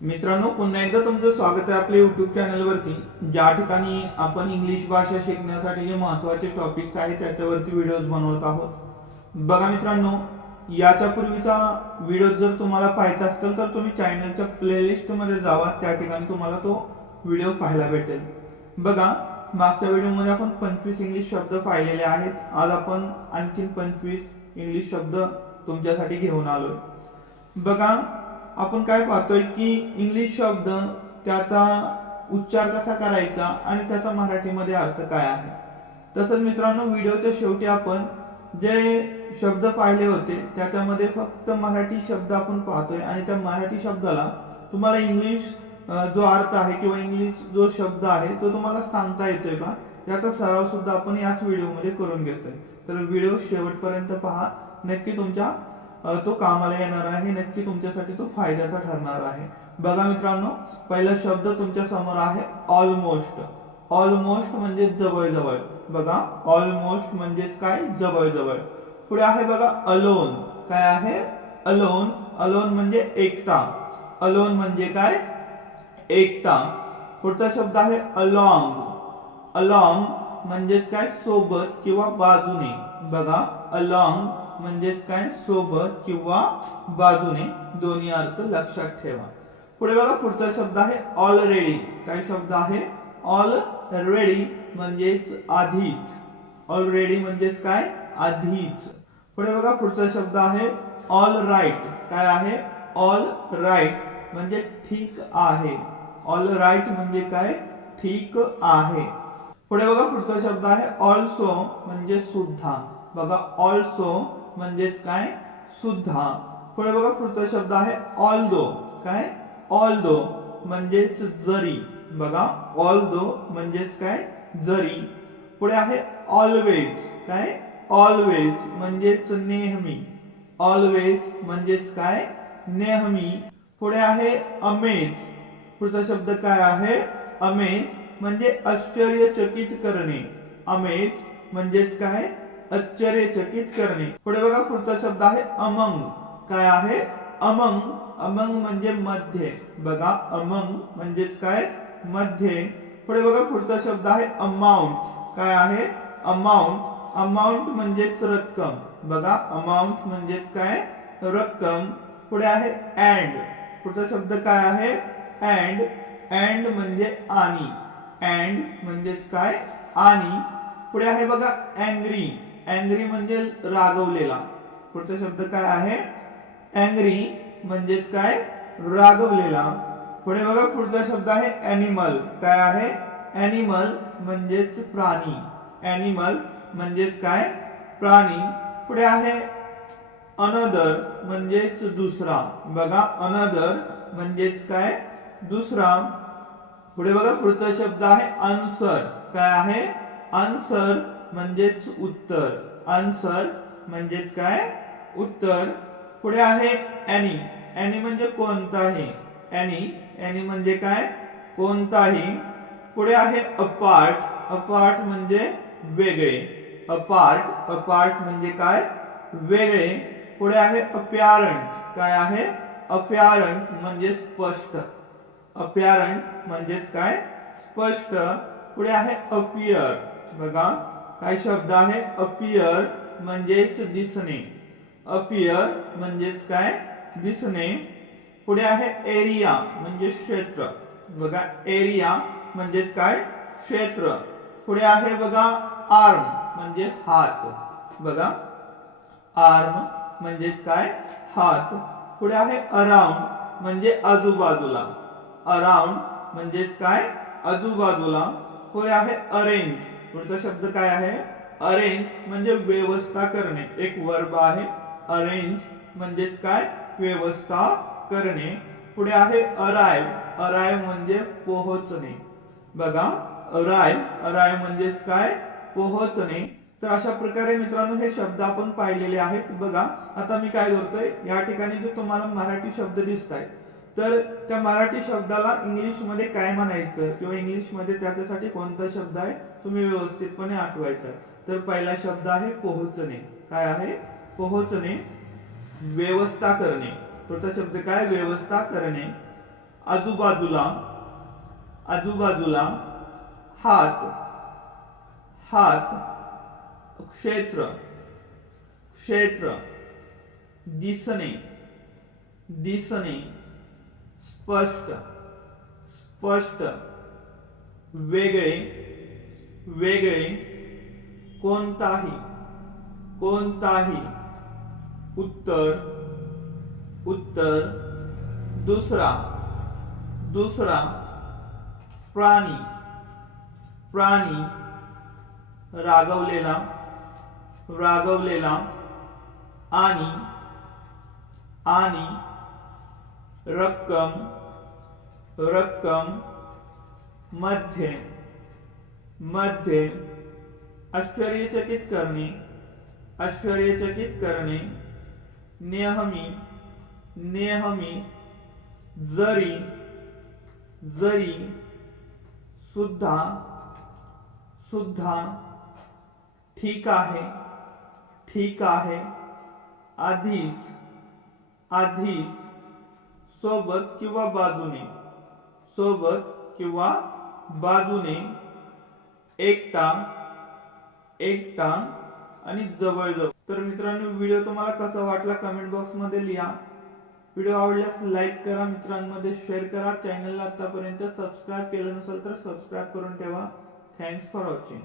मित्रांनो, पुन्हा एकदा तुमचं स्वागत आहे आपल्या युट्यूब चॅनलवरती, ज्या ठिकाणी आपण इंग्लिश भाषा शिकण्यासाठी जे महत्त्वाचे टॉपिक्स आहेत त्याच्यावरती व्हिडिओज बनवत आहोत। बघा मित्रांनो, याच्या पूर्वीचा व्हिडिओ जर तुम्हाला पाहायचा असेल तर तुम्ही चॅनलच्या प्लेलिस्ट मध्ये जावा, त्या ठिकाणी तुम्हाला तो व्हिडिओ पाहायला भेटेल। बघा, मागच्या व्हिडिओमध्ये आपण 25 इंग्लिश शब्द पाहिलेले आहेत। आज आपण आणखीन 25 इंग्लिश शब्द तुमच्यासाठी घेऊन आलोय। बघा, आपण काय पाहतोय की इंग्लिश शब्द त्याचा उच्चार कसा करायचा आणि त्याचा मराठीमध्ये अर्थ काय आहे। तसंच मित्रांनो, व्हिडिओच्या शेवटी आपण जे शब्द पाहिले होते त्याच्यामध्ये फक्त मराठी शब्द आपण पाहतोय आणि त्या मराठी शब्दाला तुम्हाला इंग्लिश जो अर्थ आहे किंवा इंग्लिश जो शब्द आहे तो तुम्हाला सांगता येतोय का, याचा सराव सुद्धा आपण याच व्हिडिओमध्ये करून घेतोय। तर व्हिडिओ शेवटपर्यंत पहा, नक्की तुमच्या तो कामाला येणार आहे, नक्की तुमच्यासाठी तो फायद्याचा ठरणार आहे। बघा मित्रांनो, पहिला शब्द तुमच्या समोर आहे ऑलमोस्ट। ऑलमोस्ट म्हणजे जवळजवळ। बघा, ऑलमोस्ट म्हणजेच काय, जवळजवळ। पुढे आहे बघा अलोन। काय आहे, अलोन। अलोन म्हणजे एकटा। अलोन म्हणजे काय, एकटा। पुढचा शब्द आहे अलोंग। अलोंग म्हणजेच काय, सोबत किंवा बाजूने। बघा, अलोंग म्हणजेच काय, सोबत किंवा बाजूने, दोन्ही अर्थ लक्षात ठेवा। पुढे बघा, पुढचा शब्द आहे ऑलरेडी। काय शब्द आहे, ऑलरेडी म्हणजेच आधीच। ऑलरेडी म्हणजेच काय, आधीच। पुढे बघा, पुढचा शब्द आहे ऑल राईट। काय आहे, ऑल राईट म्हणजे ठीक आहे। ऑल राईट म्हणजे काय, ठीक आहे। पुढे बघा, पुढचा शब्द आहे ऑल्सो म्हणजे सुद्धा। बघा, ऑल्सो म्हणजेच काय, सुद्धा। पुढे बघा, पुढचा शब्द आहे ऑल्दो। काय, ऑल्दो म्हणजेच जरी। बघा, ऑल्दो म्हणजेच काय, जरी। पुढे आहे ऑलवेज। काय, ऑलवेज म्हणजेच नेहमी। ऑलवेज म्हणजेच काय, नेहमी। पुढे आहे अमेज। पुढचा शब्द काय आहे, अमेज म्हणजे आश्चर्यचकित करणे। अमेज म्हणजेच काय, आश्चर्यचकित करणे। पुढे बघा, पुढचा शब्द आहे अमंग। काय आहे, अमंग। अमंग म्हणजे मध्ये। बघा, अमंग म्हणजेच काय, मध्ये। पुढे बघा, पुढचा शब्द आहे अमाउंट। काय आहे, अमाउंट। अमाउंट म्हणजेच रक्कम। बघा, अमाउंट म्हणजेच काय, रक्कम। पुढे आहे अँड। पुढचा शब्द काय आहे, अँड। अँड म्हणजे आणि। अँड म्हणजेच काय, आणि। पुढे आहे बघा अँग्री। अँग्री म्हणजे रागवलेला। पुढचा शब्द काय आहे, अँग्री म्हणजेच काय, रागवलेला। पुढे बघा, पुढचा शब्द आहे ॲनिमल। काय आहे, ॲनिमल म्हणजेच प्राणी। ॲनिमल म्हणजेच काय, प्राणी। पुढे आहे अनदर म्हणजेच दुसरा। बघा, अनदर म्हणजेच काय, दुसरा। पुढे बघा, पुढचा शब्द आहे आन्सर। काय आहे, आन्सर म्हणजेच उत्तर। आन्सर म्हणजेच काय, उत्तर। पुढे आहे एनी। एनी म्हणजे कोणताही। एनी। एनी म्हणजे काय, कोणताही। पुढे आहे अपार्ट। अपार्ट म्हणजे वेगळे। अपार्ट। अपार्ट म्हणजे काय, वेगळे। पुढे आहे अपॅरंट। काय आहे, अपॅरंट म्हणजे स्पष्ट। अपॅरंट म्हणजेच काय, स्पष्ट। पुढे आहे अपियर। बघा, काय शब्द आहे, अपियर म्हणजेच दिसणे। अपियर म्हणजेच काय, दिसणे। पुढे आहे एरिया म्हणजे क्षेत्र। बघा, एरिया म्हणजेच काय, क्षेत्र। पुढे आहे बघा आर्म म्हणजे हात। बघा, आर्म म्हणजेच काय, हात। पुढे आहे अराउंड म्हणजे आजूबाजूला। अराउंड म्हणजेच काय, आजूबाजूला। पुढे आहे अरेंज। पुढचा शब्द काय आहे, अरेंज म्हणजे व्यवस्था करणे। एक वर्ब आहे, अरेंज म्हणजेच काय, व्यवस्था करणे। पुढे आहे अराइव। अराइव म्हणजे पोहोचणे। बघा, अराइव। अराइव म्हणजेच काय, पोहोचणे। तर अशा प्रकारे मित्रांनो हे शब्द आपण पाहिलेले आहेत। बघा, आता मी काय करतोय, या ठिकाणी जो तुम्हाला मराठी शब्द दिसताय, तर त्या मराठी शब्दाला इंग्लिश मध्ये काय म्हणायचं किंवा इंग्लिश मध्ये त्याच्यासाठी कोणता शब्द आहे तुम्ही व्यवस्थितपणे आठवायचा। तर पहिला शब्द आहे पोहोचणे। काय आहे, पोहोचणे, व्यवस्था करणे। पुढचा शब्द काय, व्यवस्था करणे। आजूबाजूला, आजूबाजूला, हात, हात, क्षेत्र, क्षेत्र, दिसणे, दिसणे, स्पष्ट, स्पष्ट, वेगळे, वेगळे, कोणताही, कोणताही, उत्तर, उत्तर, दुसरा, दुसरा, प्राणी, प्राणी, रागवलेला, रागवलेला, आणि, आणि, रक्कम, रक्कम, मध्ये, मध्ये, आश्चर्यचकित करणे, आश्चर्यचकित करणे, नेहमी, नेहमी, जरी, जरी, सुद्धा, सुद्धा, ठीक आहे, ठीक आहे, आधीच, आधीच, सोबत किंवा बाजूने, सोबत किंवा बाजूने, एकटा, एकटा, आणि जवळजवळ. तर मित्रांनो, व्हिडिओ तुम्हाला कसा वाटला कमेंट बॉक्स मध्ये लिहा. व्हिडिओ आवडल्यास लाईक करा, मित्रांमध्ये शेअर करा. चॅनलला आतापर्यंत सबस्क्राईब केलं नसेल तर सबस्क्राईब करून ठेवा. Thanks for watching.